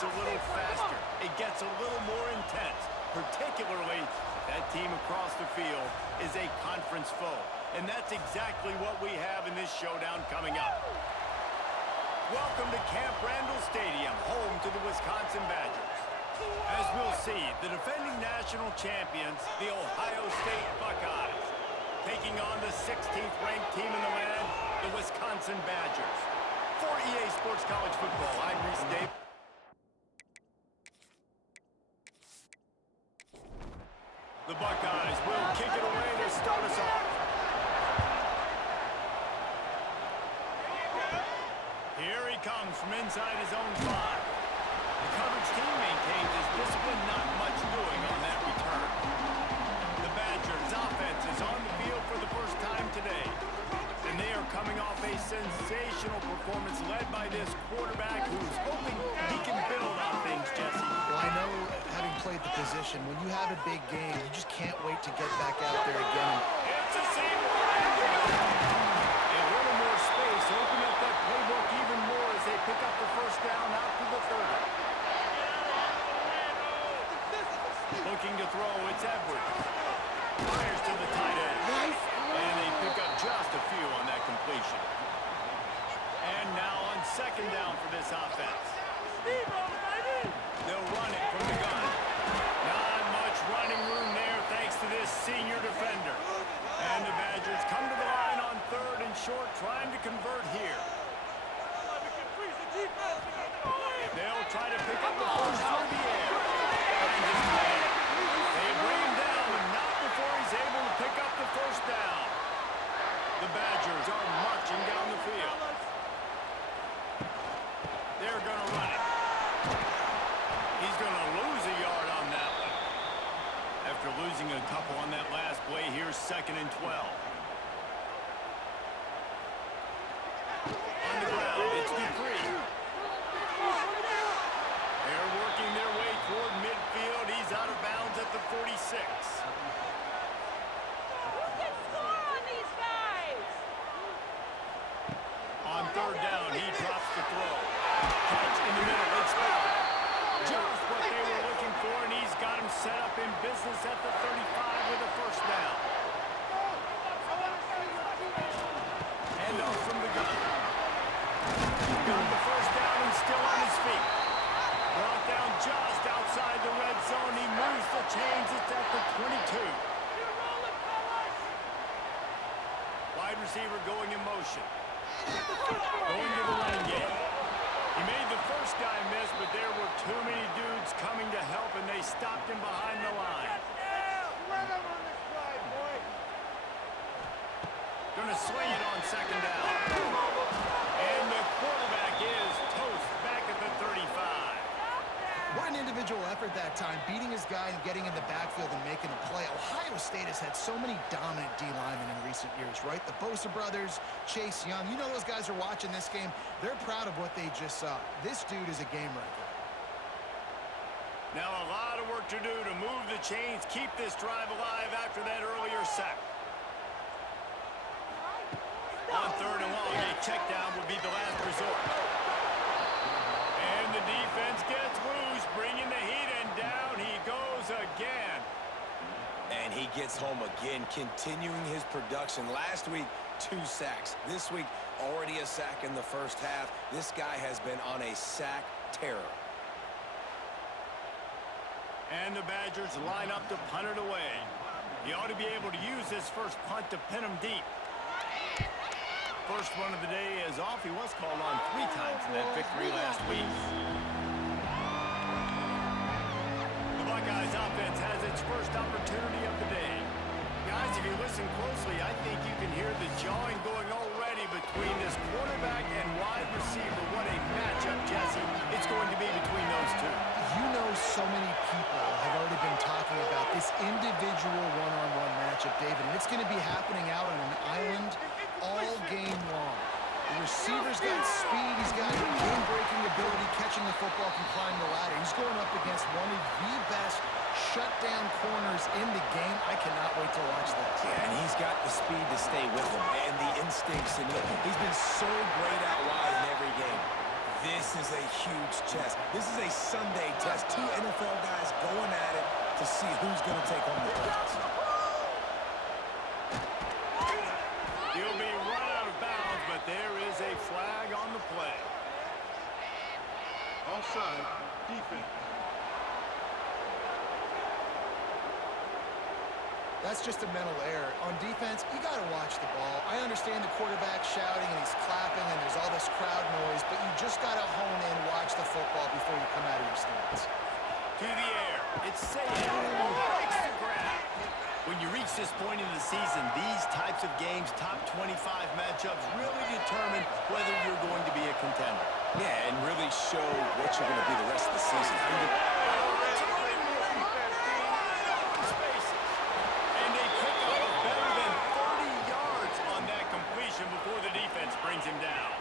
gets a little faster. It gets a little more intense, particularly if that team across the field is a conference foe. And that's exactly what we have in this showdown coming up. Welcome to Camp Randall Stadium, home to the Wisconsin Badgers. As we'll see, the defending national champions, the Ohio State Buckeyes, taking on the 16th ranked team in the land, the Wisconsin Badgers. For EA Sports College Football, I'm Reese Davis. The Buckeyes will kick it away to start us off. Here he comes from inside his own 5. The coverage team maintains his discipline, not much doing on that return. The Badgers' offense is on the field for the first time today. And they are coming off a sensational performance led by this quarterback who's hoping he can build on things, Jesse. Well, I know, having played the position, when you have a big game, you just can't wait to get back out there again. It's a seam. A little more space, open up that playbook even more as they pick up the first down out to the 30. Looking to throw, it's Edwards. Fires to the tight end. And they pick up just a few on that completion. And now on second down for this offense. They'll run it from the gun. Not much running room there thanks to this senior defender. And the Badgers come to the line on third and short, trying to convert here. They'll try to pick up the first through the air. They bring him down, and not before he's able to pick up the first down. The Badgers are marching down the field. They're going to run it. He's going to lose a yard on that one. After losing a couple on that last play, here's 2nd and 12. On the ground, it's Dupree. They're working their way toward midfield. He's out of bounds at the 46. On third down, he drops the throw. Catch in the middle, it's foul. Just what they were looking for, and he's got him set up in business at the 35 with a first down. Hand off from the gun. Got the first down and still on his feet. Brought down just outside the red zone. He moves the chains. It's at the 22. Wide receiver going in motion. Going to the running game. He made the first guy miss, but there were too many dudes coming to help, and they stopped him behind the line. Going to swing it on second down. And the quarterback is toast back at the 35. What an individual effort that time, beating his guy and getting in the backfield and making a play. Ohio State has had so many dominant D-linemen in recent years, right? The Bosa brothers, Chase Young. You know those guys are watching this game. They're proud of what they just saw. This dude is a game wrecker. Now a lot of work to do to move the chains, keep this drive alive after that earlier sack. On third and long, a check down would be the last resort. And the defense gets loose, bringing the heat, and down he goes again. And he gets home again, continuing his production. Last week, 2 sacks. This week, already a sack in the first half. This guy has been on a sack terror. And the Badgers line up to punt it away. He ought to be able to use this first punt to pin him deep. First one of the day is off. He was called on 3 times in that victory last week. The Buckeyes offense has its first opportunity of the day. Guys, if you listen closely, I think you can hear the jawing going already between this quarterback and wide receiver. What a matchup, Jesse, it's going to be between those two. You know, so many people have already been talking about this individual one-on-one matchup, David, and it's going to be happening out on an island all game long. The receiver's got speed, he's got game-breaking ability, catching the football, can climb the ladder. He's going up against one of the best shutdown corners in the game. I cannot wait to watch this. Yeah, and he's got the speed to stay with him and the instincts, and he's been so great out wide in every game. This is a huge test. This is a Sunday test. Two NFL guys going at it to see who's going to take home the points. He'll be run out of bounds, but there is a flag on the play. Offside, defense. That's just a mental error. On defense, you got to watch the ball. I understand the quarterback shouting and he's clapping and there's all this crowd noise, but you just got to hone in, watch the football before you come out of your stance. To the air. It's safe. Breaks the ground. When you reach this point in the season, these types of games, top 25 matchups, really determine whether you're going to be a contender. Yeah, and really show what you're going to be the rest of the season. And they pick up better than 30 yards on that completion before the defense brings him down.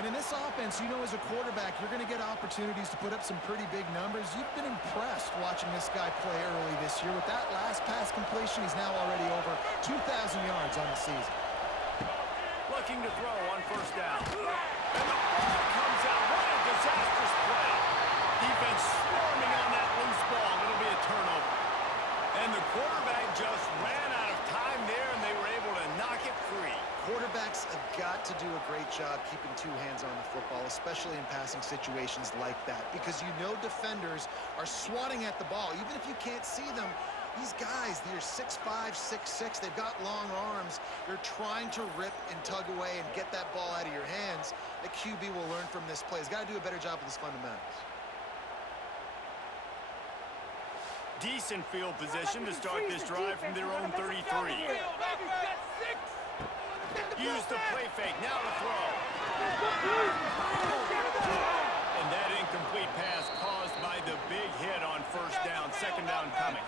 And in this offense, you know, as a quarterback, you're going to get opportunities to put up some pretty big numbers. You've been impressed watching this guy play early this year. With that last pass completion, he's now already over 2,000 yards on the season. Looking to throw on first down. And the ball comes out. What a disastrous play. Defense swarming on that loose ball. It'll be a turnover. And the quarterback just ran out of time there, and they were able to knock it free. Quarterbacks have got to do a great job keeping two hands on the football, especially in passing situations like that, because you know defenders are swatting at the ball. Even if you can't see them, these guys, they're 6'5", 6'6", they've got long arms. They're trying to rip and tug away and get that ball out of your hands. The QB will learn from this play. He's got to do a better job with his fundamentals. Decent field position to start this drive from their own 33. Use the play fake, now to throw. And that incomplete pass caused by the big hit on first down, second down coming.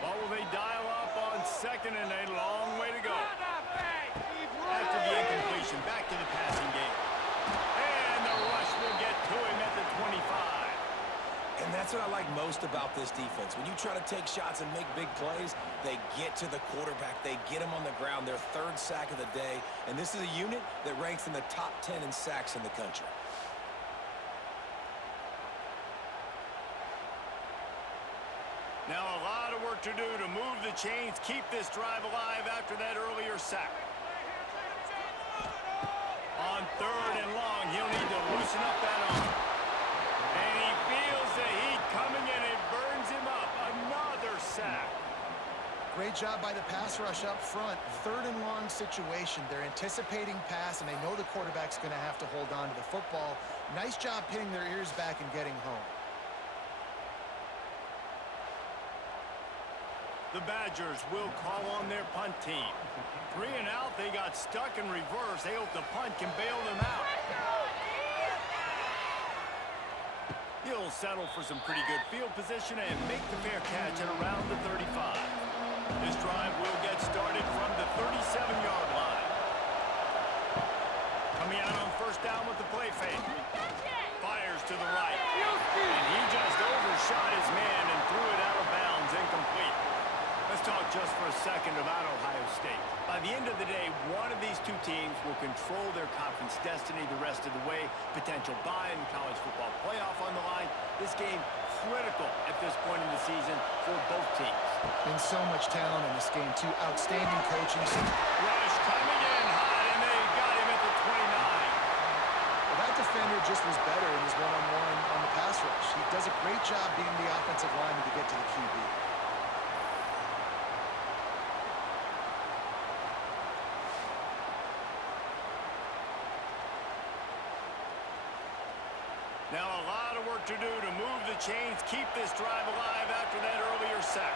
What will they dial up on second, and a long way to go. After the incompletion, back to the passing game. And the rush will get to him at the 25. And that's what I like most about this defense. When you try to take shots and make big plays, they get to the quarterback. They get him on the ground. Their third sack of the day. And this is a unit that ranks in the top 10 in sacks in the country. Now a lot of work to do to move the chains, keep this drive alive after that earlier sack. On third and long, he'll need to loosen up that arm. And he feels the heat coming, and it burns him up. Another sack. Great job by the pass rush up front. Third and long situation. They're anticipating pass, and they know the quarterback's going to have to hold on to the football. Nice job pinning their ears back and getting home. The Badgers will call on their punt team. 3 and out, they got stuck in reverse. They hope the punt can bail them out. He'll settle for some pretty good field position and make the fair catch at around the 35. This drive will get started from the 37-yard line. Coming out on first down with the play fake. Fires to the right. And he just overshot his man and threw it out of bounds, incomplete. Let's talk just for a second about Ohio State. By the end of the day, one of these two teams will control their conference destiny the rest of the way. Potential bye in the college football playoff on the line. This game critical at this point in the season for both teams. And so much talent in this game, too. Outstanding coaching. Rush coming in hot, and they got him at the 29. Well, that defender just was better in his one-on-one on the pass rush. He does a great job being the offensive lineman to get to the QB. Now a lot of work to do to move the chains, keep this drive alive after that earlier sack.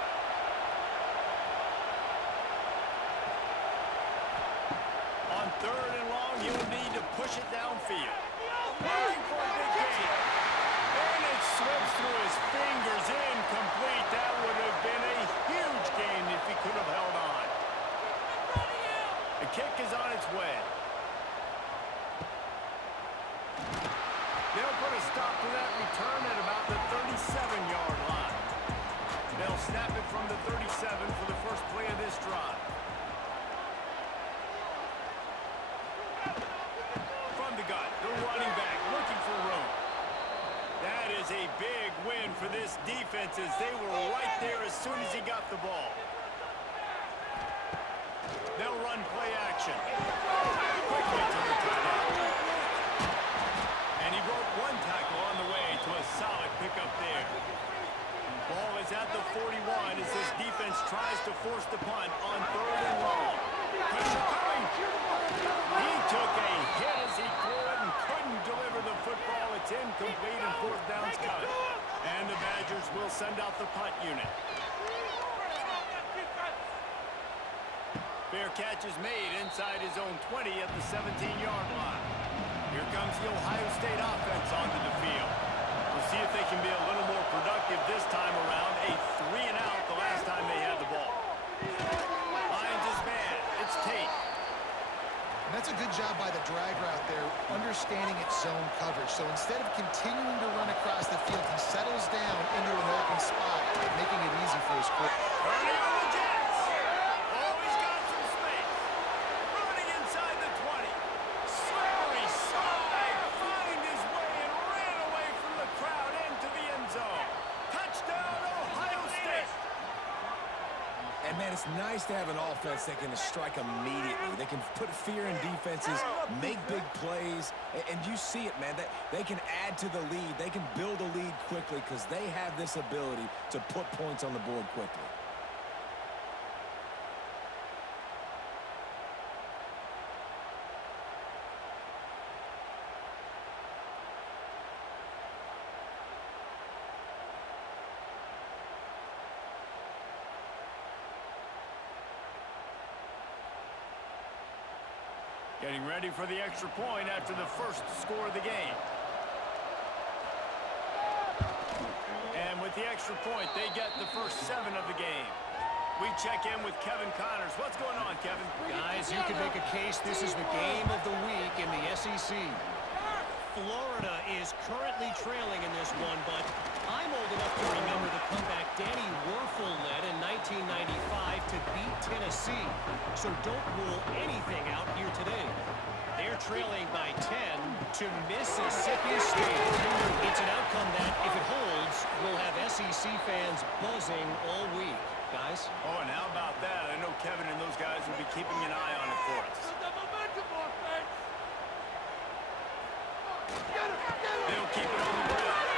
On third and long, he'll need to push it downfield. Looking for a big gain. And it slips through his fingers, incomplete. That would have been a huge gain if he could have held on. The kick is on its way. They'll put a stop to that return at about the 37-yard line. They'll snap it from the 37 for the first play of this drive. From the gun, the running back looking win for this defense as they were right there as soon as he got the ball. They'll run play action. Quickly to the timeout. And he broke one tackle on the way to a solid pickup there. Ball is at the 41 as this defense tries to force the punt on 3rd and long. Pressure coming. He took a hit as he threw it and couldn't deliver the football. It's incomplete and 4th down's coming. And the Badgers will send out the punt unit. Fair catch is made inside his own 20 at the 17-yard line. Here comes the Ohio State offense onto the field. We'll see if they can be a little more productive this time around. A 3-and-out the last time they had the ball. Lions is man. It's Tate. And that's a good job by the drag route there, understanding its zone coverage. So instead of continuing to run across the field, he settles down into an open spot, making it easy for his quarterback. Running on the Jets. Oh, he's got some space. Running inside the 20. Slippery slide. Find his way and ran away from the crowd into the end zone. Touchdown, Ohio State. And, man, it's nice to have an offense that can strike immediately. They can put fear in defenses, make big plays, and you see it, man. They can add to the lead. They can build a lead quickly because they have this ability to put points on the board quickly. Getting ready for the extra point after the first score of the game. And with the extra point, they get the first 7 of the game. We check in with Kevin Connors. What's going on, Kevin? Guys, you could make a case this is the game of the week in the SEC. Florida is currently trailing in this one, but I'm old enough to remember the comeback Danny Werfel led in 1995 to beat Tennessee. So don't rule anything out here today. They're trailing by 10 to Mississippi State. It's an outcome that, if it holds, will have SEC fans buzzing all week. Guys? Oh, and how about that? I know Kevin and those guys will be keeping an eye on it for us. They'll keep it on the ground.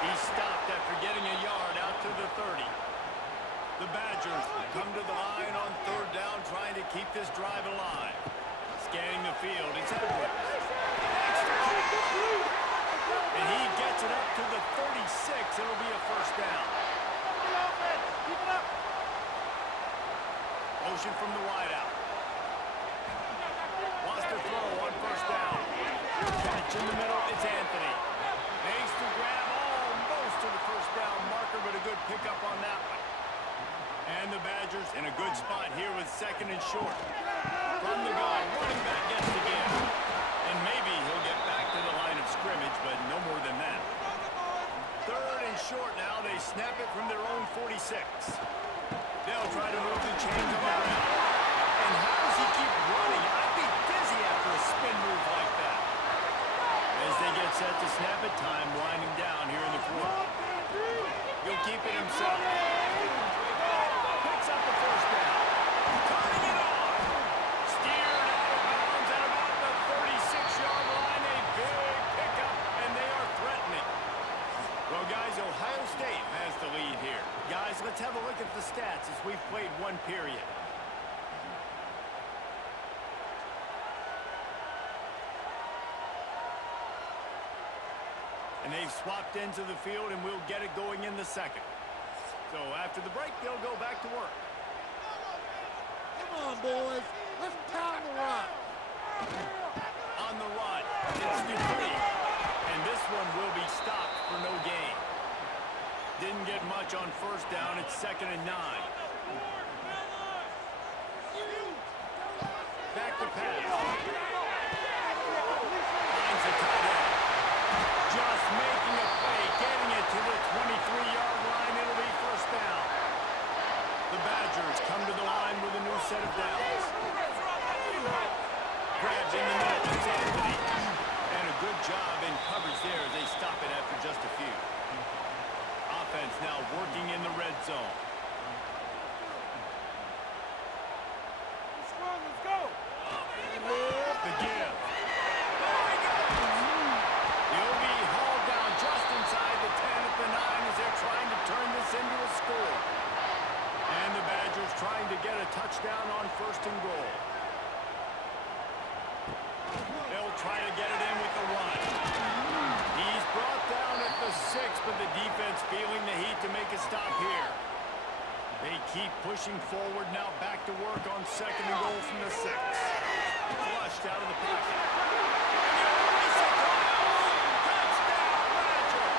He stopped after getting a yard out to the 30. The Badgers come to the line on 3rd down, trying to keep this drive alive. Scanning the field, it's Edwards. And he gets it up to the 36. It'll be a first down. Motion from the wideout. Wants to throw on 1st down. Catch in the middle, it's Anthony. Makes the grab almost to the 1st down marker, but a good pickup on that one. And the Badgers in a good spot here with 2nd and short. From the gun, running back gets the give. And maybe he'll get back to the line of scrimmage, but no more than that. 3rd and short now. They snap it from their own 46. They'll try to move the chains on the ground. And how does he keep running? I'd be dizzy after a spin move like that. As they get set to snap it, time winding down here in the quarter. He'll keep it himself. Picks up the 1st down. Turning it on. Steered out of bounds at about the 36-yard line. A big pickup, and they are threatening. Well, guys, Ohio State has the lead here. Guys, let's have a look at the stats as we've played 1 period. And they've swapped into the field, and we'll get it going in the 2nd. So after the break, they'll go back to work. Come on, boys. Let's pound the rock. On the run, it's Dupree. And this one will be stopped for no gain. Didn't get much on 1st down. It's 2nd and 9. Back to pass. Finds the tight end. Just making a play, getting it to the 23-yard line. It'll be 1st down. The Badgers come to the line with a new set of downs. Grabbed in the middle. It's Anthony. And a good job in coverage there as they stop it after just a few. keep pushing forward now. Back to work on 2nd and goal from the 6. Flushed out of the pocket. Touchdown, Badger!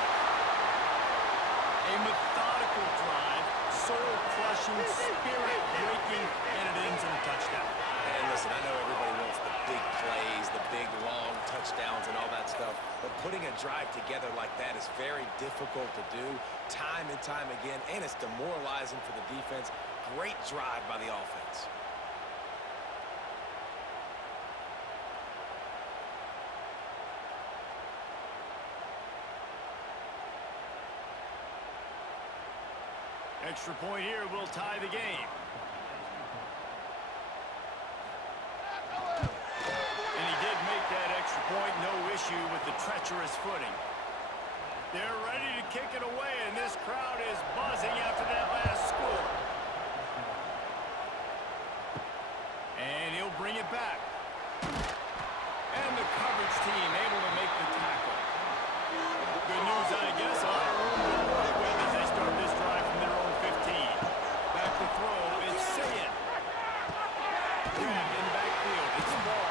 A methodical drive, soul-crushing, spirit-breaking, and it ends in a touchdown. And listen, I know everybody wants the big plays, the big, long touchdowns and all that stuff, but putting a drive together like that is very difficult to do time and time again, and it's demoralizing for the defense. Great drive by the offense. Extra point here will tie the game. And he did make that extra point, no issue with the treacherous footing. They're ready to kick it away, and this crowd is buzzing after that last score. And he'll bring it back. And the coverage team able to make the tackle. Good news, I guess. A lot of room to work with as they start this drive from their own 15. Back to throw. It's Sayin. Grabbed in the backfield. It's Ball.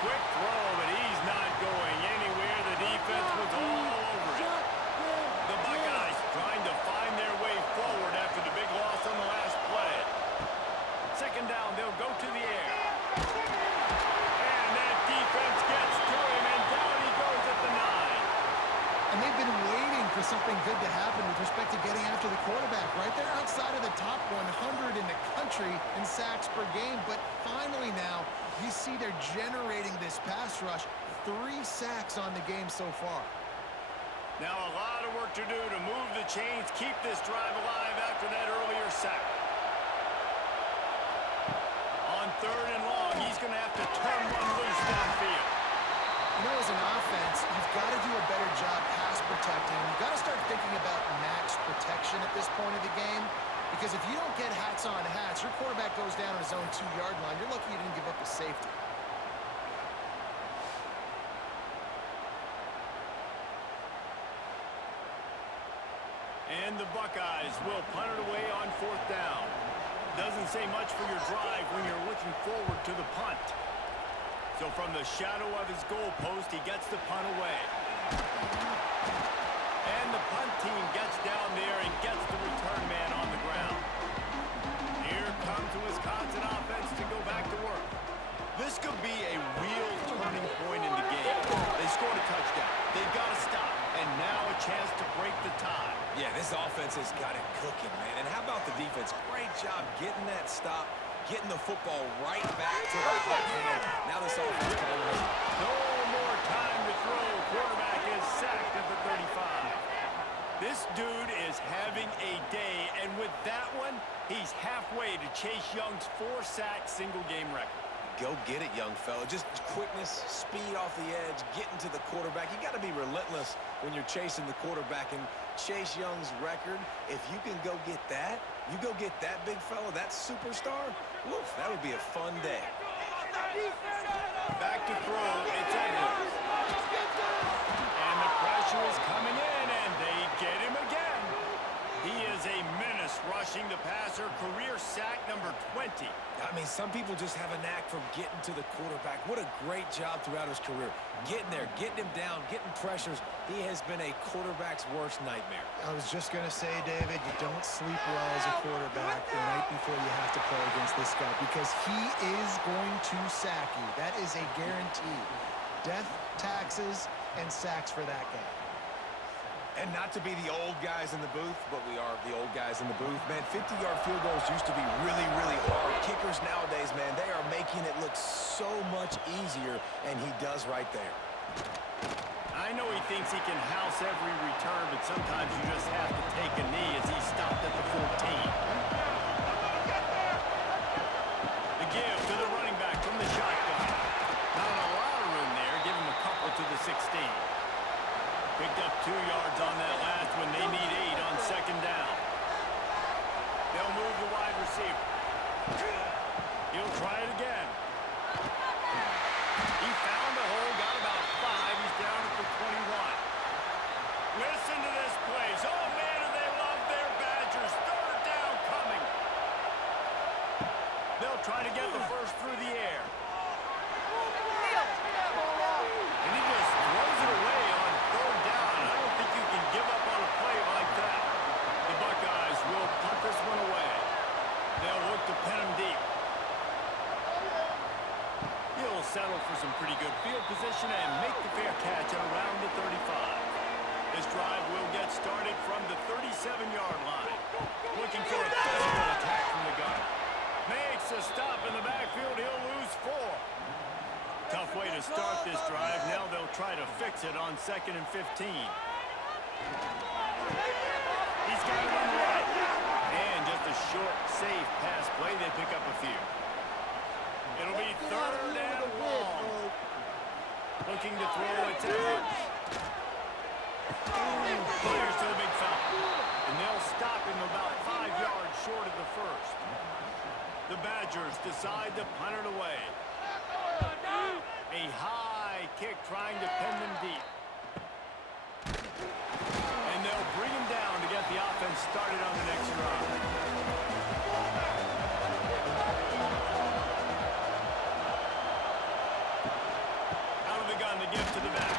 Quick throw, but he's not going anywhere. The defense was all over it. The Buckeyes trying to find their way forward after the big loss on the last play. 2nd down, they'll go to the air. And that defense gets to him, and down he goes at the 9. And they've been waiting for something good to happen with respect to getting after the quarterback, right? They're outside of the top 100 in the country in sacks per game, but finally now you see they're generating this pass rush. 3 sacks on the game so far. Now a lot of work to do to move the chains, keep this drive alive after that earlier sack. On 3rd and long, he's going to have to turn one loose downfield. You know, as an offense, you've got to do a better job pass protecting. You've got to start thinking about max protection at this point of the game, because if you don't get hats on hats, your quarterback goes down on his own 2-yard line. You're lucky you didn't give up a safety. And the Buckeyes will punt it away on 4th down. Doesn't say much for your drive when you're looking forward to the punt. So from the shadow of his goal post, he gets the punt away. And the punt team gets down there and gets the return man on the ground. Here comes the Wisconsin offense to go back to work. This could be a real turning point in the game. They scored a touchdown. They've got to stop. And now a chance to break the tie. Yeah, this offense has got it cooking, man. And how about the defense? Great job getting that stop, getting the football right back to the hot hand. Now this offense can only... No more time to throw. Quarterback is sacked at the 35. This dude is having a day, and with that one, he's halfway to Chase Young's 4-sack single-game record. Go get it, young fella. Just quickness, speed off the edge, getting to the quarterback. You got to be relentless when you're chasing the quarterback. And Chase Young's record, if you can go get that, you go get that big fella, that superstar, woof, that would be a fun day. Back to throw, it's Edwards. And the pressure is coming in, and they get him again. He is a menace rushing the passer, career sack number 20. I mean, some people just have a knack for getting to the quarterback. What a great job throughout his career. Getting there, getting him down, getting pressures. He has been a quarterback's worst nightmare. I was just going to say, David, you don't sleep well as a quarterback the night before you have to play against this guy, because he is going to sack you. That is a guarantee. Death, taxes, and sacks for that guy. And not to be the old guys in the booth, but we are the old guys in the booth. Man, 50-yard field goals used to be really, really hard. Kickers nowadays, man, they are making it look so much easier, and he does right there. I know he thinks he can house every return, but sometimes you just have to take a knee as he stopped at the 14. The give to the running back from the shotgun. Not a lot of room there. Give him a couple to the 16. Picked up 2 yards on that last one. They need 8 on 2nd down. They'll move the wide receiver. He'll try it again. He found a hole, got about 5. He's down at the 21. Listen to this place. Oh, man, do they love their Badgers. 3rd down coming. They'll try to get the first through the air. And he just throws it away on third down. I don't think you can give up on a play like that. The Buckeyes will punt this one away. They'll look to pin him deep. He'll settle for some pretty good field position and make the fair catch at around the 35. This drive will get started from the 37-yard line. Looking for a physical attack from the gun. Makes a stop in the backfield. He'll lose 4. Tough way to start this drive. Now they'll try to fix it on 2nd and 15. He's got it on the right. And just a short, safe pass play. They pick up a few. It'll be 3rd and long. Looking to throw it to Edge. Players to the big foul. And they'll stop him about 5 yards short of the first. The Badgers decide to punt it away. A high kick trying to pin them deep. And they'll bring him down to get the offense started on the next drive. Out of the gun to give to the back.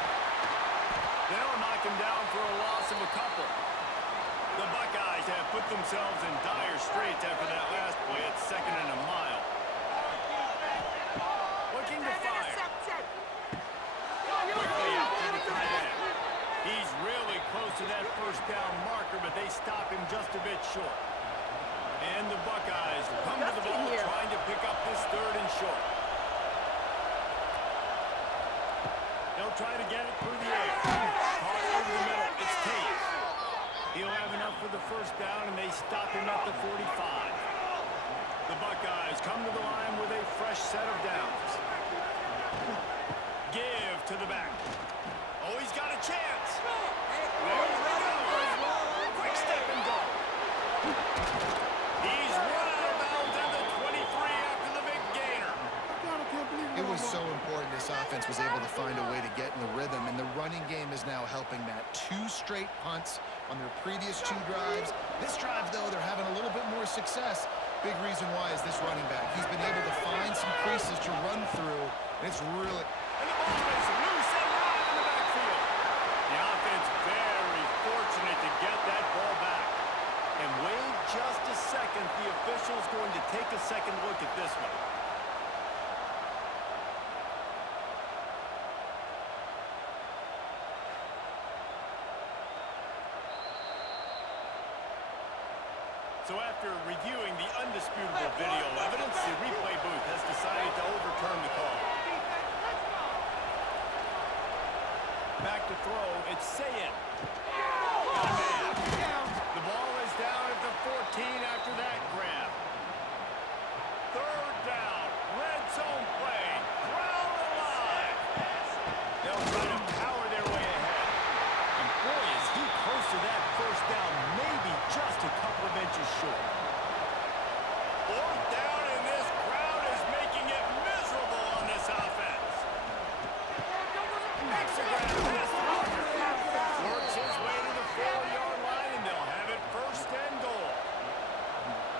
They'll knock him down for a loss of a couple. The Buckeyes have put themselves in dire straits after that last play at 2nd and a mile. Looking to fire. Quickly out to the tight end. He's really close to that first down marker, but they stop him just a bit short. And the Buckeyes come to the ball trying to pick up this 3rd and short. They'll try to get it through the air. Caught over the middle. It's Tate. He'll have enough for the first down, and they stop him at the 45. The Buckeyes come to the line with a fresh set of downs. Give to the back. Oh, he's got a chance. There we go. Quick step and go. He's run out of bounds at the 23 after the big gainer. It was so important this offense was able to find a way to get in the rhythm, and the running game is now helping that. 2 straight punts on their previous 2 drives. This drive, though, they're having a little bit more success. Big reason why is this running back. He's been able to find some creases to run through, and it's really... And the ball is loose and wide in the backfield. The offense very fortunate to get that ball back. And wait just a second. The official's going to take a second look at this one. So after reviewing the undisputable video evidence, the replay booth has decided to overturn the call. Back to throw, it's Sayin. Got a man. The ball is down at the 14 after that grab. 3rd down, red zone play, crowd alive. They'll try to power their way ahead. And boy, is he close to that first down, maybe just a couple of inches short. 4th down, and this crowd is making it miserable on this offense. Makes a grab pass to Walker. Works his way to the 4-yard line, and they'll have it 1st and goal.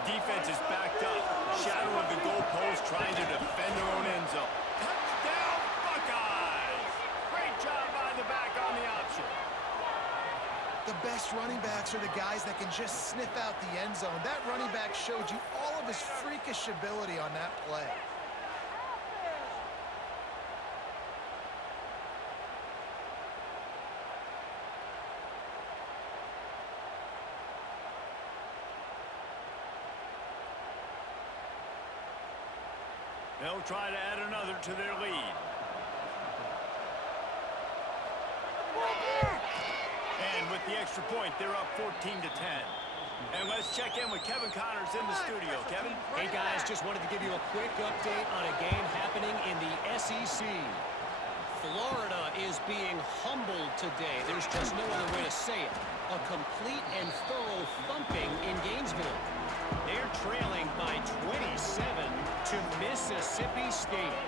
Defense is backed up. Shadow of the goalpost trying to defend their own end zone. Touchdown, Buckeyes! Great job by the back on the option. The best running backs are the guys that can just sniff out the end zone. That running back showed you all of his freakish ability on that play. They'll try to add another to their lead. And with the extra point, they're up 14-10. And let's check in with Kevin Connors in the studio. Kevin? Hey, guys, just wanted to give you a quick update on a game happening in the SEC. Florida is being humbled today. There's just no other way to say it. A complete and thorough thumping in Gainesville. They're trailing by 27 to Mississippi State.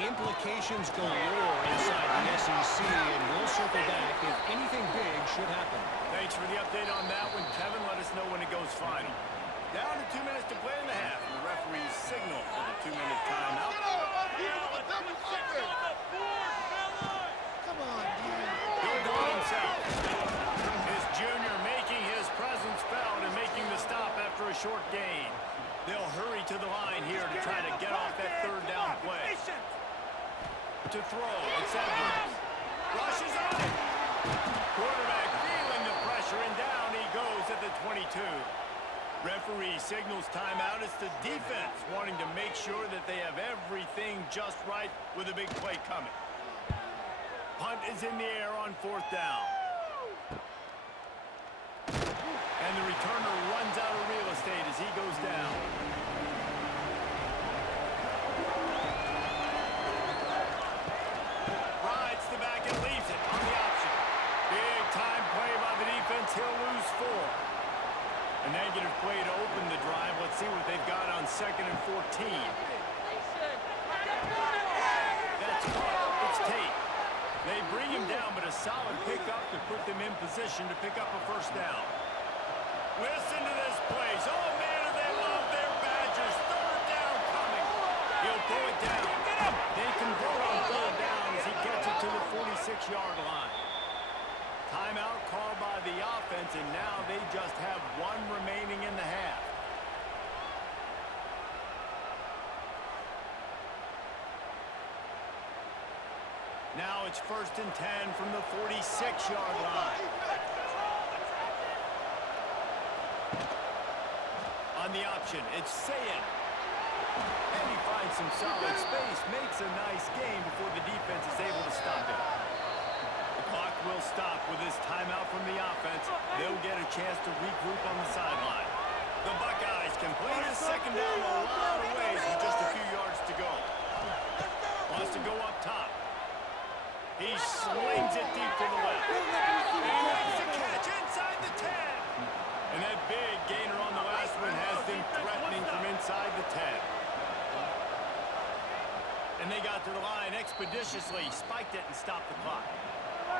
Implications galore inside the SEC, and we'll circle back if anything big should happen. Thanks for the update on that one, Kevin. Let us know when it goes final. Down to 2 minutes to play in the half. And the referee's signal for the 2-minute timeout. Come on, dude. He'll do it himself. His junior making his presence felt and making the stop after a short gain. They'll hurry to the line here to try to get off that third down play. To throw, it's Edwards. Rushes on it. Quarterback feeling the pressure, and down he goes at the 22. Referee signals timeout. It's the defense wanting to make sure that they have everything just right with a big play coming. Punt is in the air on 4th down. And the returner runs out of real estate as he goes down. Rides the back and leaves it on the option. Big time play by the defense. He'll lose 4. A negative play to open the drive. Let's see what they've got on 2nd and 14. That's caught. It's Tate. They bring him down, but a solid pickup to put them in position to pick up a 1st down. Listen to this place. Oh, man, do they love their Badgers. 3rd down coming. He'll pull it down. They convert on 3rd down as he gets it to the 46-yard line. Timeout called by the offense, and now they just have 1 remaining in the half. Now it's 1st and 10 from the 46-yard line. On the option, it's Sayin. And he finds some solid space, makes a nice gain before the defense is able to stop it. The clock will stop with this timeout from the offense. They'll get a chance to regroup on the sideline. The Buckeyes can play this 2nd down a lot of ways with just a few yards to go. Wants to go up top. He slings it deep to the left. And he makes the catch inside the 10. And that big gainer on the last one has them threatening from inside the 10. And they got to the line expeditiously, spiked it and stopped the clock.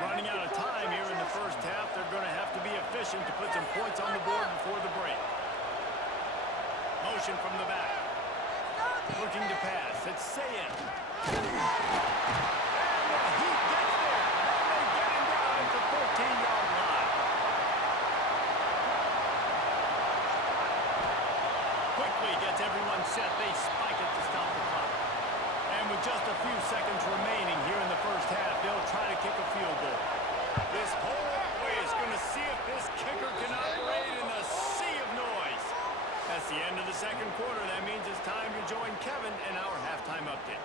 Running out of time here in the 1st half, they're going to have to be efficient to put some points on the board before the break. Motion from the back. Looking to pass. It's Sayin. He gets there. And they get him down at the 14-yard line. Quickly gets everyone set. They spike it to stop the clock. And with just a few seconds remaining here in the 1st half, they'll try to kick a field goal. This whole play is going to see if this kicker can operate in the sea of noise. That's the end of the 2nd quarter. That means it's time to join Kevin in our halftime update.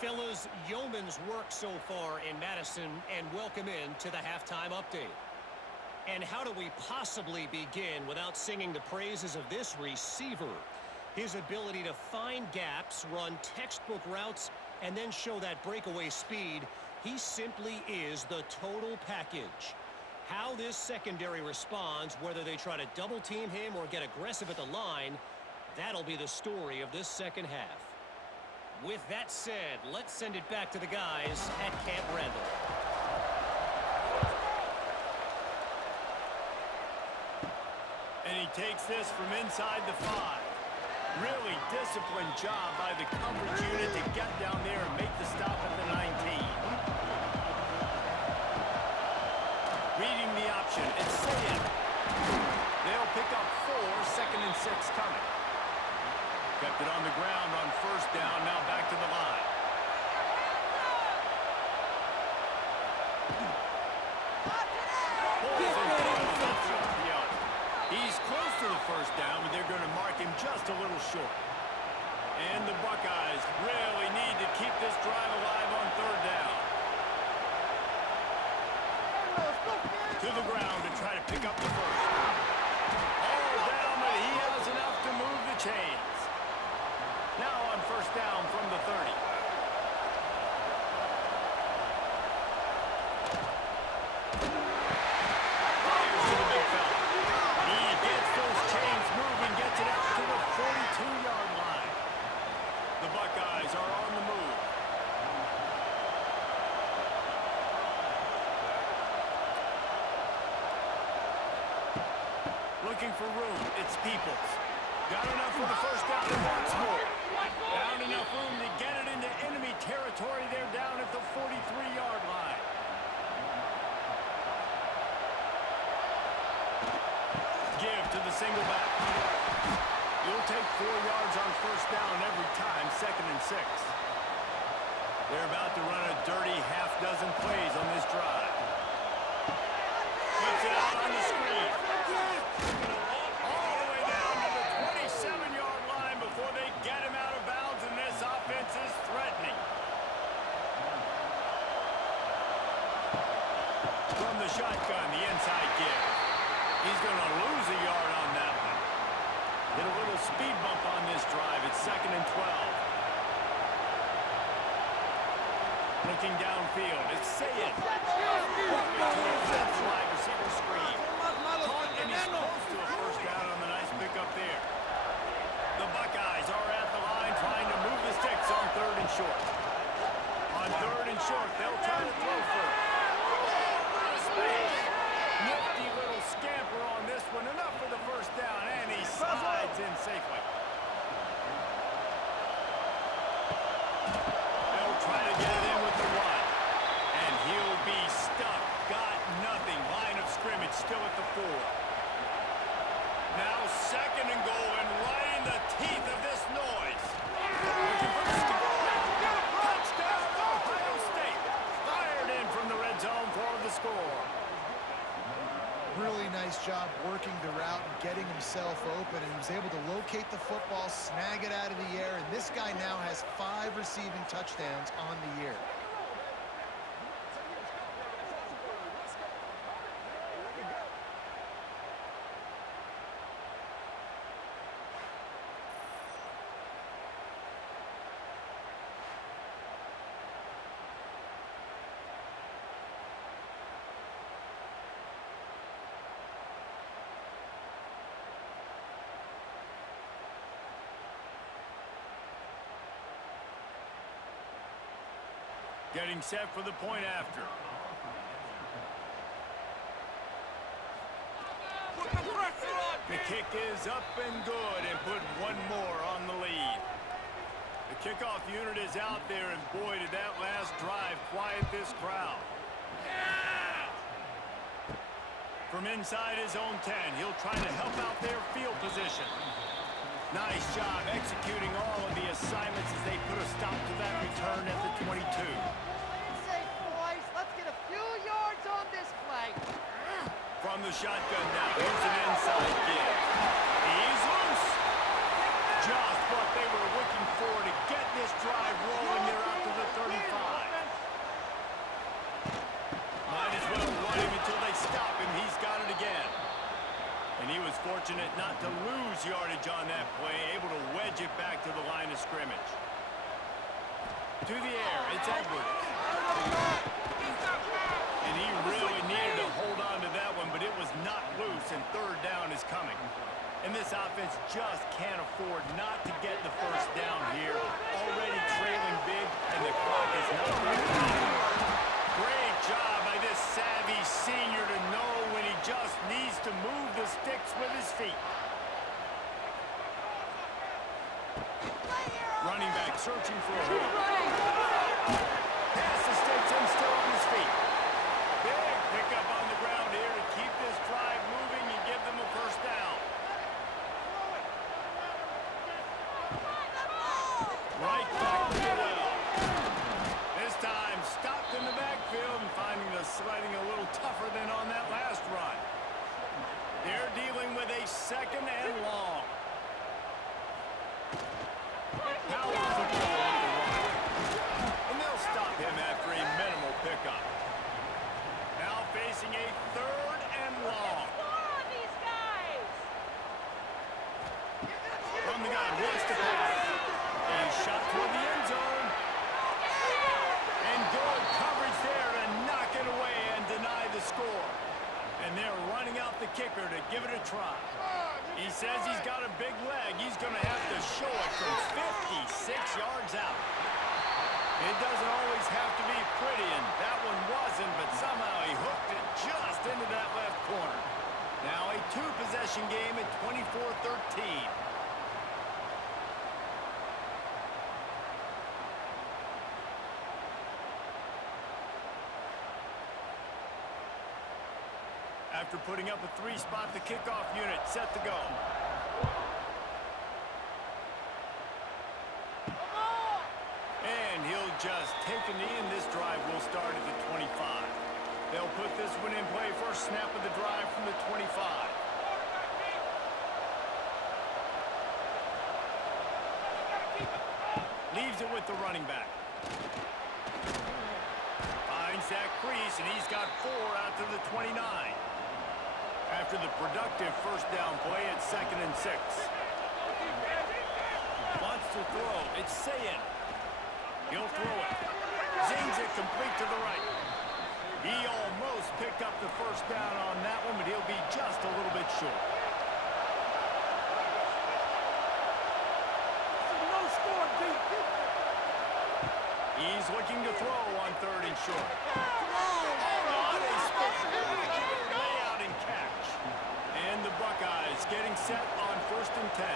Fellas, yeoman's work so far in Madison, and welcome in to the halftime update. And how do we possibly begin without singing the praises of this receiver? His ability to find gaps, run textbook routes, and then show that breakaway speed. He simply is the total package. How this secondary responds, whether they try to double team him or get aggressive at the line, that'll be the story of this 2nd half. With that said, let's send it back to the guys at Camp Randall. And he takes this from inside the 5. Really disciplined job by the coverage unit to get down there and make the stop at the 19. Reading the option, it's Sayin. They'll pick up 4, 2nd and 6 coming. Kept it on the ground on 1st down, now back to the line. He's close to the 1st down, but they're going to mark him just a little short. And the Buckeyes really need to keep this drive alive on 3rd down. To the ground to try to pick up the 1st. All down, but he has enough to move the chains. Now on 1st down from the 30. Fires to the big fella. He gets those chains moving, gets it out to the 42-yard line. The Buckeyes Looking for room. It's Peoples. Got enough for the first down and wants more. Found enough room to get it into enemy territory. They're down at the 43-yard line. Give to the single back. You'll take 4 yards on first down every time, 2nd and 6. They're about to run a dirty half-dozen plays on this drive. Puts it out on the screen. All the way down to the 27-yard line before they get him out of bounds, and this offense is threatening. From the shotgun, the inside give. He's going to lose a yard on that one. Hit a little speed bump on this drive. It's 2nd and 12. Looking downfield, it's Sayed. Wide receiver screen. Caught, and he's close to a first down on the nice pickup there. The Buckeyes are at the line trying to move the sticks on 3rd and short. On 3rd and short, they'll try to throw first. Space. Nifty little scamper on this one. Enough for the first down, and he slides in safely. They'll try to get it in with the run. And he'll be stuffed. Got nothing. Line of scrimmage still at the 4. Now 2nd and goal, and right in the teeth of this noise. Looking for the score. Touchdown, Ohio State. Fired in from the red zone for the score. Really nice job working the route and getting himself open, and he was able to locate the football, snag it out of the air, and this guy now has 5 receiving touchdowns on the year. Getting set for the point after. The kick is up and good, and put one more on the lead. The kickoff unit is out there, and boy, did that last drive quiet this crowd. From inside his own 10, he'll try to help out their field position. Nice job executing all of the assignments as they put a stop to that return at the 22. Safe, boys. Let's get a few yards on this play. From the shotgun now, here's an inside give. He's loose. Just what they were looking for to get this drive rolling. They're out to the 35. Might as well run him until they stop him. He's got it again. And he was fortunate not to lose yardage on that play, able to wedge it back to the line of scrimmage. To the air, it's Edwards. And he really needed to hold on to that one, but it was not loose, and 3rd down is coming. And this offense just can't afford not to get the first down here. Already trailing big, and the clock is not running. Great job by this savvy senior to know when he just needs to move the sticks with his feet. Running back searching for a hole. Pass the sticks and still on his feet. Big pickup on the ground here to keep this drive moving and give them a first down. Right back to the well. This time stopped in the backfield and finding the sledding a little tougher than on that last run. They're dealing with a 2nd and long. Power football with the run. And they'll stop him after a minimal pickup. Now facing a 3rd and long. From the gun, wants to pass. A shot toward the end zone. And good coverage there to knock it away and deny the score. And they're running out the kicker to give it a try. He says he's got a big leg. He's going to have to show it from 56 yards out. It doesn't always have to be pretty, and that one wasn't, but somehow he hooked it just into that left corner. Now a two-possession game at 24-13. After putting up a three-spot, the kickoff unit set to go. And he'll just take a knee, and this drive will start at the 25. They'll put this one in play. First snap of the drive from the 25. Leaves it with the running back. Finds that crease, and he's got 4 out to the 29. After the productive first down play at 2nd and 6. Wants to throw. It's Sayin. He'll throw it. Zings it complete to the right. He almost picked up the first down on that one, but he'll be just a little bit short. He's looking to throw on 3rd and short. Oh, they split layout and catch. And the Buckeyes getting set on 1st and 10.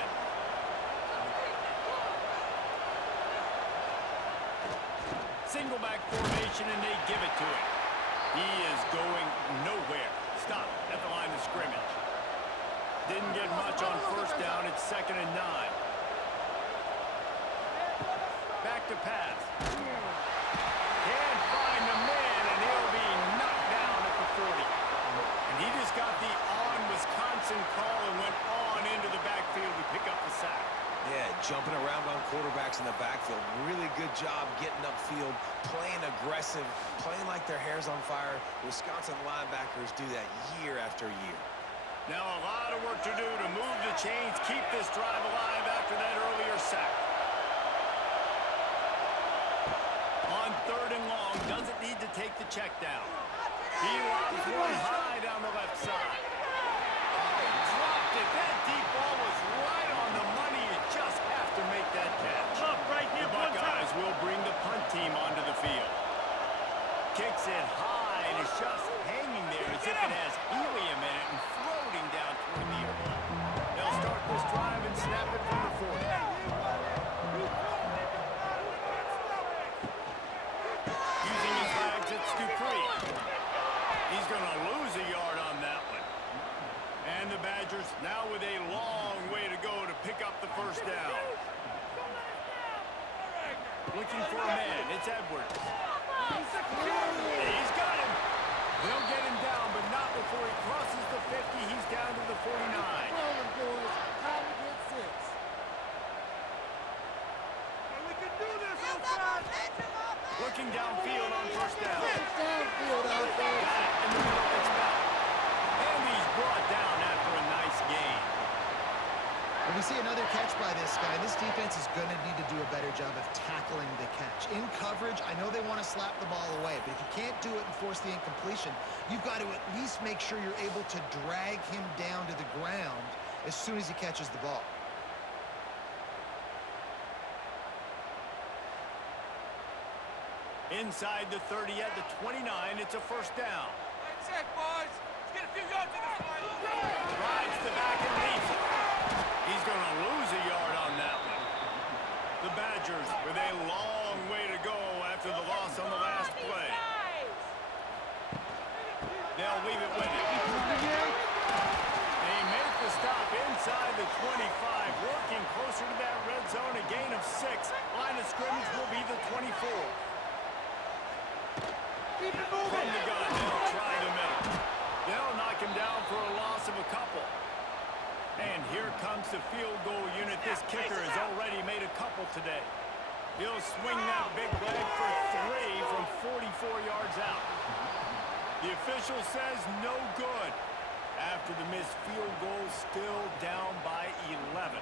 Single back formation, and they give it to him. He is going nowhere. Stop at the line of scrimmage. Didn't get much on first down. It's 2nd and 9. Back to pass. Can't find the man, and he'll be knocked down at the 40. And he just got the on-Wisconsin call and went on into the backfield to pick up the sack. Yeah, jumping around on quarterbacks in the backfield. Really good job getting upfield, playing aggressive, playing like their hair's on fire. Wisconsin linebackers do that year after year. Now a lot of work to do to move the chains, keep this drive alive after that earlier sack. On 3rd and long, doesn't need to take the check down. He lobs one high down the left side. Oh, dropped it. That deep ball was right on the money. You just have to make that catch. The Buckeyes will bring the punt team onto the field. Kicks it high, and it's just hanging there as if it has helium in it and floating down toward the airplane. They'll start this drive and snap it from the 40. Using his legs, it's Dupree. He's going to lose a yard on that one. And the Badgers now with a long way to go to pick up the first down. Looking for a man. It's Edwards. He's got him. They'll get him down, but not before he crosses the 50. He's down to the 49. Looking downfield on first down. Got it in the middle of its back. And he's brought down after a nice gain. When we see another catch by this guy, this defense is going to need to do a better job of tackling the catch. In coverage, I know they want to slap the ball away, but if you can't do it and force the incompletion, you've got to at least make sure you're able to drag him down to the ground as soon as he catches the ball. Inside the 30 at the 29, it's a first down. That's it, boys. Let's get a few yards in this fight. Rides the back and leaves it. He's going to lose a yard on that one. The Badgers with a long way to go after the loss on the last play. They'll leave it with it. They make the stop inside the 25, working closer to that red zone, a gain of 6. Line of scrimmage will be the 24. From the gun, they'll try the middle. They'll knock him down for a loss of a couple. And here comes the field goal unit. This kicker has already made a couple today. He'll swing that big leg for 3 from 44 yards out. The official says no good. After the missed field goal, still down by 11.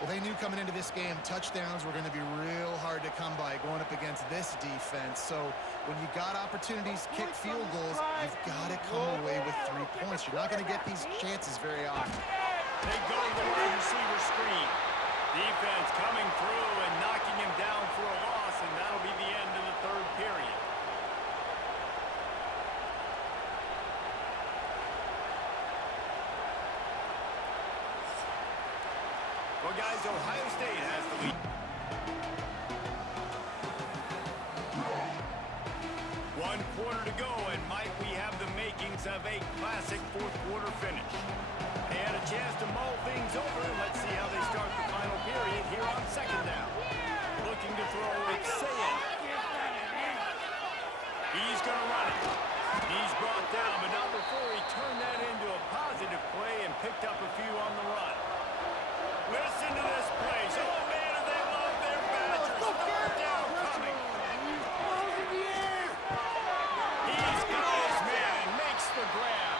Well, they knew coming into this game, touchdowns were going to be real hard to come by going up against this defense. So when you got opportunities to kick field goals, you've got to come away with 3 points. You're not going to get these chances very often. They go to the wide receiver screen. Defense coming through and knocking him down for a loss, and that'll be the end of the 3rd period. Ohio State has the lead. 1 quarter to go, and might we have the makings of a classic fourth quarter finish. They had a chance to mull things over. Let's see how they start the final period here on second down. Looking to throw, it's Sayin. He's going to run it. He's brought down, but not before he turned that into a positive play and picked up a few on the run. Listen to this place. Oh, man, do they love their Badgers. Third down coming. He's got his man and makes the grab.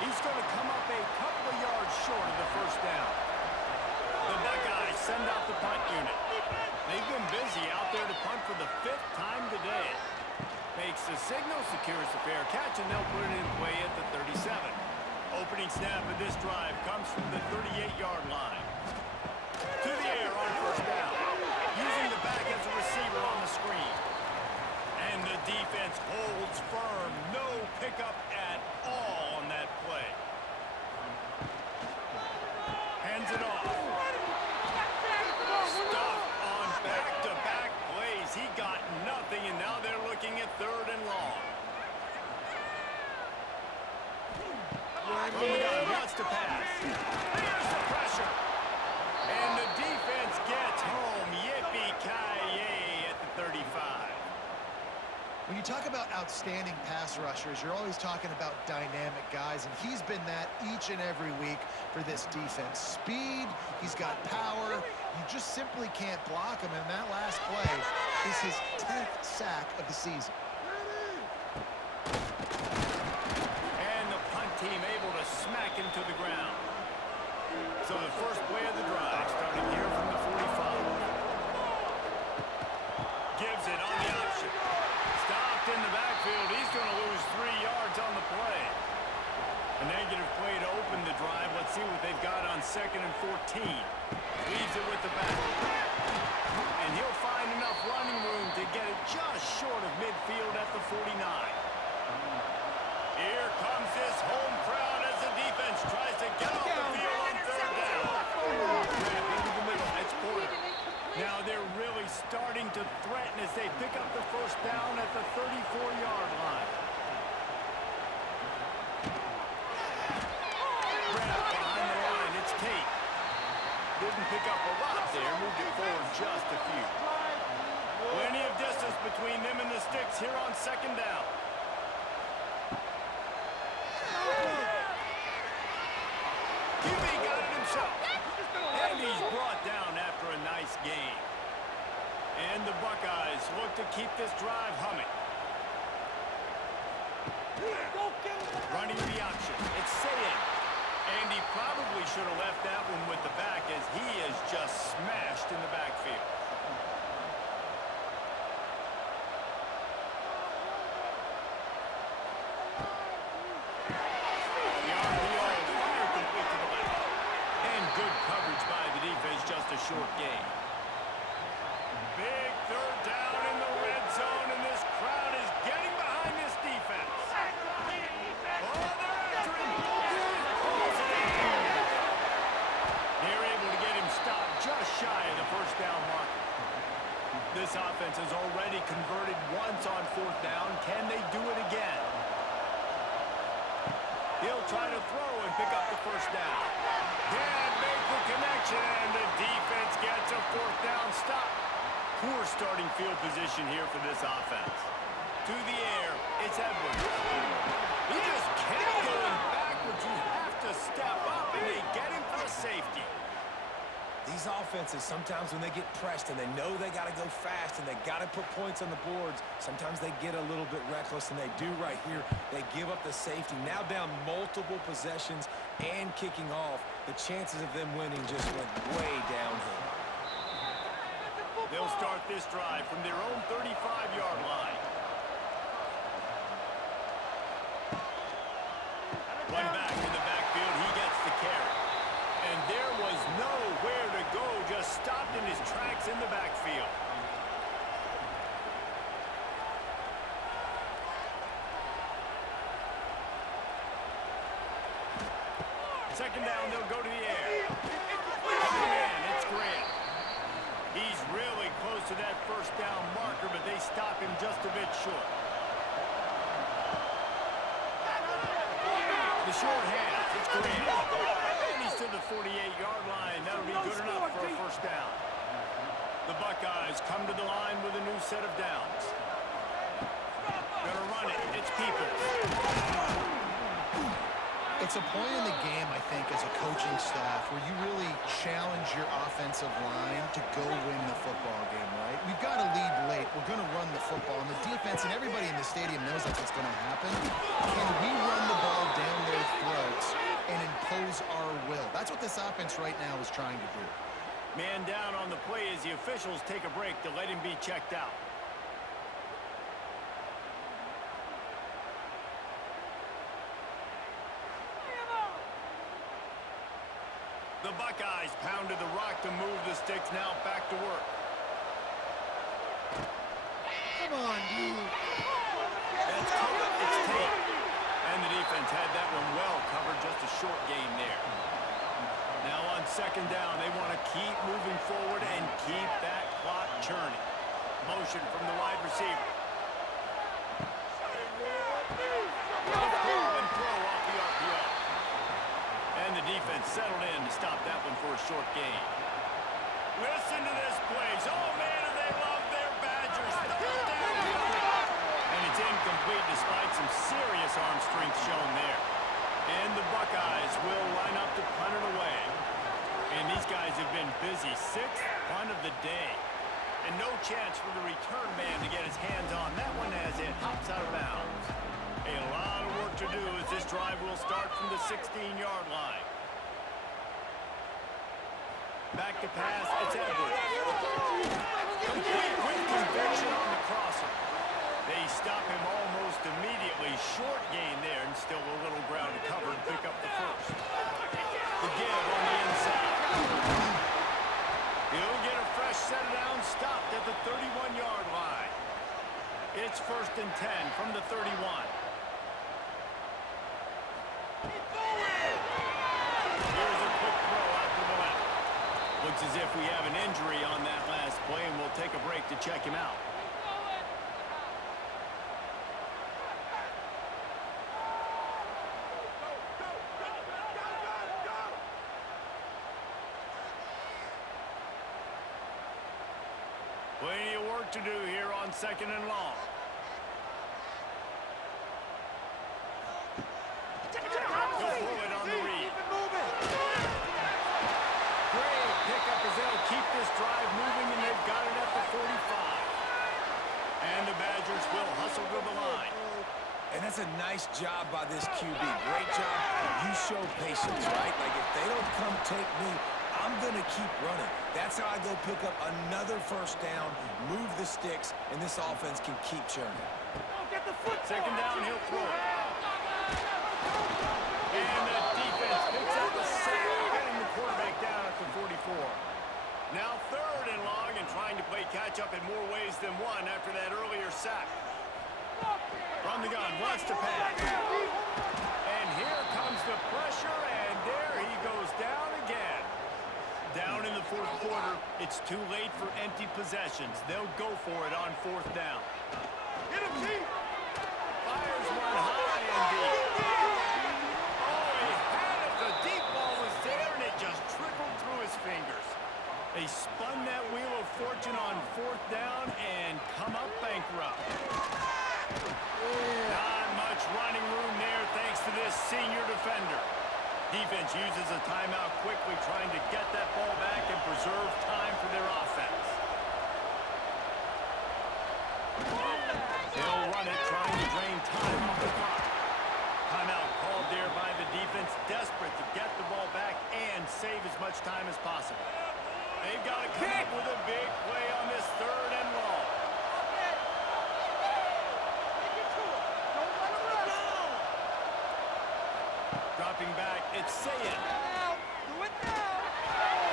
He's going to come up a couple of yards short of the first down. The Buckeyes send out the punt unit. They've been busy out there to punt for the 5th time today. Makes the signal, secures the fair catch, and they'll put it in play at the 37. Opening snap of this drive comes from the 38-yard line. To the air on first down. Using the back as a receiver on the screen. And the defense holds firm. No pickup at all on that play. Hands it off. Stuffed on back-to-back plays. He got nothing, and now they're looking at 3rd and long. From the gun, wants to pass. There's the pressure. And the defense gets home. Yippee-ki-yay at the 35. When you talk about outstanding pass rushers, you're always talking about dynamic guys, and he's been that each and every week for this defense. Speed, he's got power. You just simply can't block him, and that last play is his 10th sack of the season. And the punt team able to smack him to the ground. So the first play of the drive starting here from the 45. Gives it on the option. Stopped in the backfield. He's going to lose 3 yards on the play. A negative play to open the drive. Let's see what they've got on 2nd and 14. Leaves it with the back. And he'll find enough running room to get it just short of midfield at the 49. Here comes this home crowd as the defense tries to get off the field on 3rd down. Grab into the middle. That's Porter. Now they're really starting to threaten as they pick up the first down at the 34-yard line. Grab behind the line. It's Tate. Didn't pick up a lot there. Moved it forward just a few. Plenty of distance between them and the sticks here on 2nd down. QB got it himself. And he's brought down after a nice game. And the Buckeyes look to keep this drive humming. Running the option. It's Sayin. And he probably should have left that one with the back as he is just smashed in the backfield. The RPO fire complete to the left. And good coverage by the defense, just a short gain. Big 3rd down in the red zone, and this crowd is getting behind this defense. Oh, they're after him. They're able to get him stopped just shy of the first down marker. This offense has already converted once on 4th down. Can they do it again? He'll try to throw and pick up the first down. Can't make the connection, and the defense gets a 4th down stop. Poor starting field position here for this offense. To the air, it's Edwards. He just kept going backwards. You have to step up, and they get him for a safety. These offenses, sometimes when they get pressed and they know they got to go fast and they got to put points on the boards, sometimes they get a little bit reckless, and they do right here. They give up the safety. Now down multiple possessions and kicking off. The chances of them winning just went way downhill. They'll start this drive from their own 35-yard line. One back in the backfield. He gets the carry. And there was nowhere to go, just stopped in his tracks in the backfield. Second down, they'll go to the air. Coming in, it's Grant. He's really close to that first down marker, but they stop him just a bit short. The short hands, it's Grant. And he's to the 48-yard line. That'll be good enough for a first down. The Buckeyes come to the line with a new set of downs. Gonna run it. It's Peoples. It's a point in the game, I think, as a coaching staff where you really challenge your offensive line to go win the football game, right? We've got to lead late. We're going to run the football. And the defense and everybody in the stadium knows that's what's going to happen. Can we run the ball down their throats and impose our will? That's what this offense right now is trying to do. Man down on the play as the officials take a break to let him be checked out. The Buckeyes pounded the rock to move the sticks, now back to work. Come on, dude. That's covered. It's Tate. And the defense had that one well covered, just a short gain there. Now on second down, they want to keep moving forward and keep that clock churning. Motion from the wide receiver. And throw off the RPO. And the defense settled in to stop that one for a short gain. Listen to this plays. Oh, man, do they love their Badgers. Third down. And it's incomplete despite some serious arm strength shown there. And the Buckeyes will line up to punt it away. And these guys have been busy. Sixth punt of the day. And no chance for the return man to get his hands on that one as it hops out of bounds. A lot of work to do as this drive will start from the 16-yard line. Back to pass, it's Edwards. Complete with conviction on the crosser. They stop him almost immediately. Short gain there, and still a little ground to cover to pick up the first. The give on the inside. He'll get a fresh set down, stopped at the 31-yard line. It's 1st and 10 from the 31. Here's a quick throw out to the left. Looks as if we have an injury on that last play, and we'll take a break to check him out. Plenty of work to do here on second and long. He'll pull it on the read. Great pickup as they'll keep this drive moving, and they've got it at the 45. And the Badgers will hustle to the line. And that's a nice job by this QB. Great job. You show patience, right? Like, if they don't come take me, I'm going to keep running. That's how I go pick up another first down, move the sticks, and this offense can keep churning. Second down, he'll throw it. And the defense picks up the sack, getting the quarterback down at the 44. Now 3rd and long, and trying to play catch-up in more ways than one after that earlier sack. From the gun, wants to pass. And here comes the pressure, and there he goes down again. Down in the 4th quarter, it's too late for empty possessions. They'll go for it on 4th down. Hit him, Chief. Fires one high and deep. Oh, he had it. The deep ball was there, and it just trickled through his fingers. They spun that wheel of fortune on 4th down and come up bankrupt. Not much running room there thanks to this senior defender. Defense uses a timeout quickly, trying to get that ball back and preserve time for their offense. They'll run it, trying to drain time off the clock. Timeout called there by the defense, desperate to get the ball back and save as much time as possible. They've got to come up with a big play on this 3rd and long. Dropping back, it's Sayed. Do it now.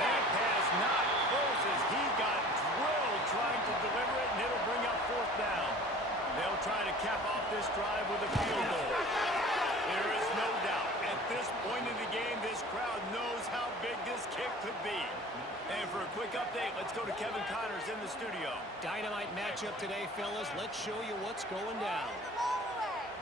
That pass not close as he got drilled trying to deliver it, and it'll bring up 4th down. They'll try to cap off this drive with a field goal. There is no doubt, at this point in the game, this crowd knows how big this kick could be. And for a quick update, let's go to Kevin Connors in the studio. Dynamite matchup today, fellas. Let's show you what's going down.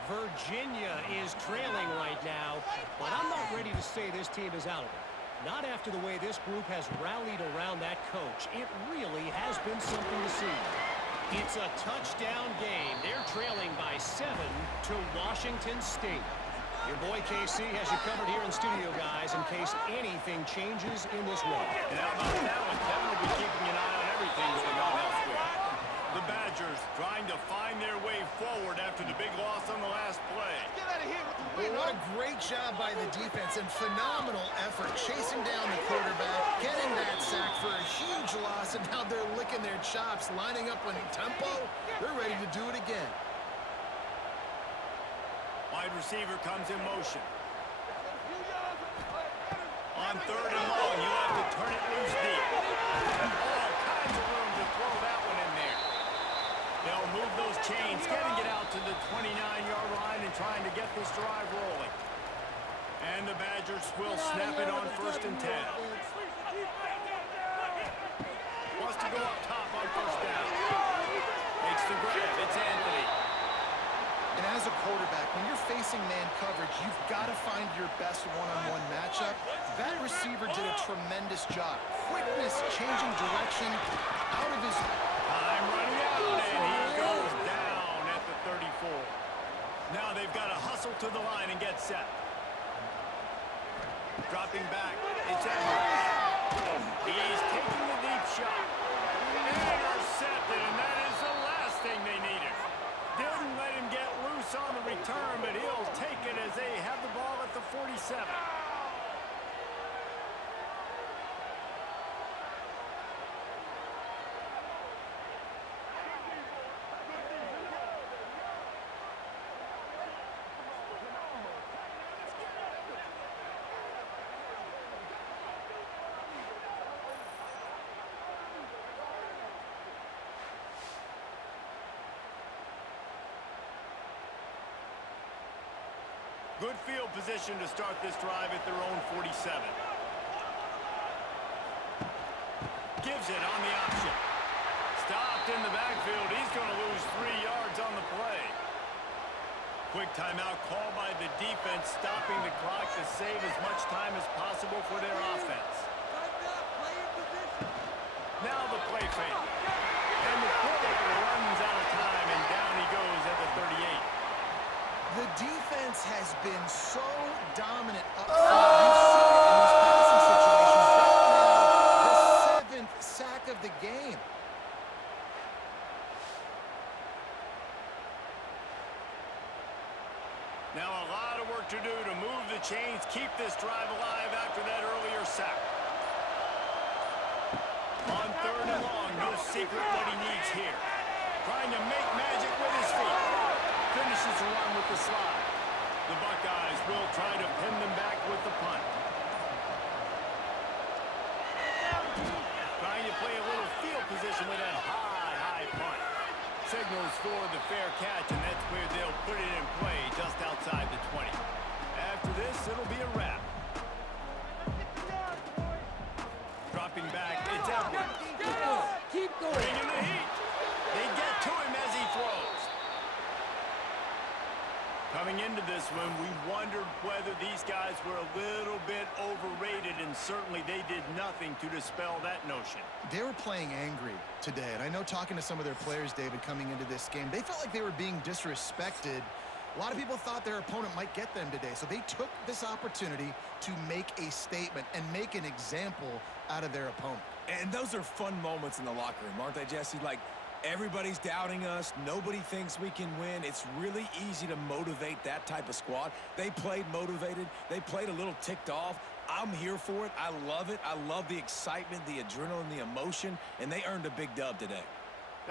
Virginia is trailing right now, but I'm not ready to say this team is out of it. Not after the way this group has rallied around that coach. It really has been something to see. It's a touchdown game. They're trailing by 7 to Washington State. Your boy KC has you covered here in studio, guys, in case anything changes in this one. And how about that one? Kevin will be keeping an eye on everything going on elsewhere. The Badgers trying to find their way forward after the big loss on the last play. Get out of here with the Well, win. what a great job by the defense and phenomenal effort chasing down the quarterback, getting that sack for a huge loss, and now they're licking their chops, lining up on tempo. They're ready to do it again. Wide receiver comes in motion. On 3rd and long, you have to turn it loose deep. All kinds of room to throw that one in there. They'll move those chains, getting it out to the 29-yard line and trying to get this drive rolling. And the Badgers will snap it on 1st and 10. Wants to go up top on 1st down. Makes the grab. It's Anthony. And as a quarterback, when you're facing man coverage, you've got to find your best one-on-one matchup. That receiver did a tremendous job. Quickness, changing direction, out of his... Time running out, and he goes down at the 34. Now they've got to hustle to the line and get set. Dropping back, it's Edwards. He's taking the deep shot. Intercepted, and that is the last thing they needed. Didn't let him get loose on the return, but he'll take it as they have the ball at the 47. Good field position to start this drive at their own 47. Gives it on the option. Stopped in the backfield. He's going to lose 3 yards on the play. Quick timeout call by the defense, stopping the clock to save as much time as possible for their offense. Now the play fake. And the quarterback runs out of time, and down he goes at the 38. The defense has been so dominant up front. You've seen it in these passing situations. That's now the 7th sack of the game. Now a lot of work to do to move the chains, keep this drive alive after that earlier sack. On 3rd and long, no secret what he needs here. Trying to make magic with his feet. Finishes the run with the slide. The Buckeyes will try to pin them back with the punt. Trying to play a little field position with that high punt. Signals for the fair catch, and that's where they'll put it in play just outside the 20. After this, it'll be a wrap. Dropping back, it's Edwards. Keep going. Bringing the heat. They get to him as he throws. Coming into this one, we wondered whether these guys were a little bit overrated, and certainly they did nothing to dispel that notion. They were playing angry today, and I know talking to some of their players, David, coming into this game, they felt like they were being disrespected. A lot of people thought their opponent might get them today, so they took this opportunity to make a statement and make an example out of their opponent. And those are fun moments in the locker room, aren't they, Jesse? Like, everybody's doubting us. Nobody thinks we can win. It's really easy to motivate that type of squad. They played motivated. They played a little ticked off. I'm here for it. I love it. I love the excitement, the adrenaline, the emotion, and they earned a big dub today.